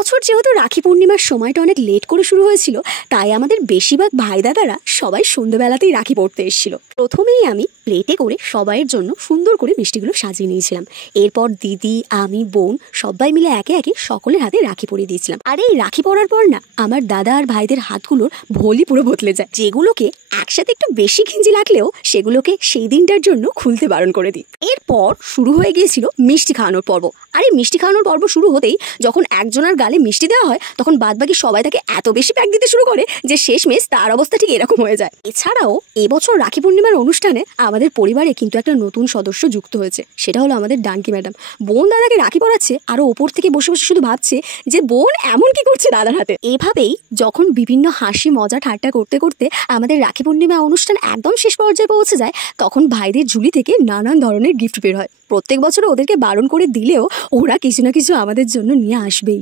এবছর যেহেতু রাখি পূর্ণিমার সময়টা অনেক লেট করে শুরু হয়েছিল, তাই আমাদের বেশিরভাগ ভাই দাদারা সবাই সন্ধ্যেবেলাতেই রাখি পড়তে এসেছিল। প্রথমেই আমি প্লেটে করে সবাইয়ের জন্য সুন্দর করে মিষ্টিগুলো সাজিয়ে নিয়েছিলাম। এরপর দিদি, আমি, বোন সবাই মিলে একে একে সকলের হাতে রাখি পরিয়ে দিয়েছিলাম। আর এই রাখি পরার পর না আমার দাদা আর ভাইদের হাতগুলোর ভলি পুরো বদলে যায়। যেগুলোকে একসাথে একটু বেশি ঘিঞ্জি লাগলেও সেগুলোকে সেই দিনটার জন্য খুলতে বারণ করে দিই। এরপর শুরু হয়ে গিয়েছিল মিষ্টি খাওয়ানোর পর্ব। আর এই মিষ্টি খাওয়ানোর পর্ব শুরু হতেই যখন একজনের গালে মিষ্টি দেওয়া হয়, তখন বাদবাকি সবাই তাকে এত বেশি প্যাক দিতে শুরু করে যে শেষমেশ তার অবস্থা ঠিক এরকম হয়ে যায়। এছাড়াও এবছর রাখি পূর্ণিমার অনুষ্ঠানে আমাদের পরিবারে কিন্তু একটা নতুন সদস্য যুক্ত হয়েছে, সেটা হলো আমাদের ডানকি ম্যাডাম। বোন দাদাকে রাখি পরাচ্ছে, আরো ওপর থেকে বসে বসে শুধু ভাবছে যে বোন এমন কি করছে দাদার হাতে। এভাবেই যখন বিভিন্ন হাসি মজা ঠাট্টা করতে করতে আমাদের রাখি পূর্ণিমা অনুষ্ঠান একদম শেষ পর্যায়ে পৌঁছে যায়, তখন ভাইদের ঝুলি থেকে নানান ধরনের গিফট বের হয়। প্রত্যেক বছর ওদেরকে বারণ করে দিলেও ওরা কিছু না কিছু আমাদের জন্য নিয়ে আসবেই।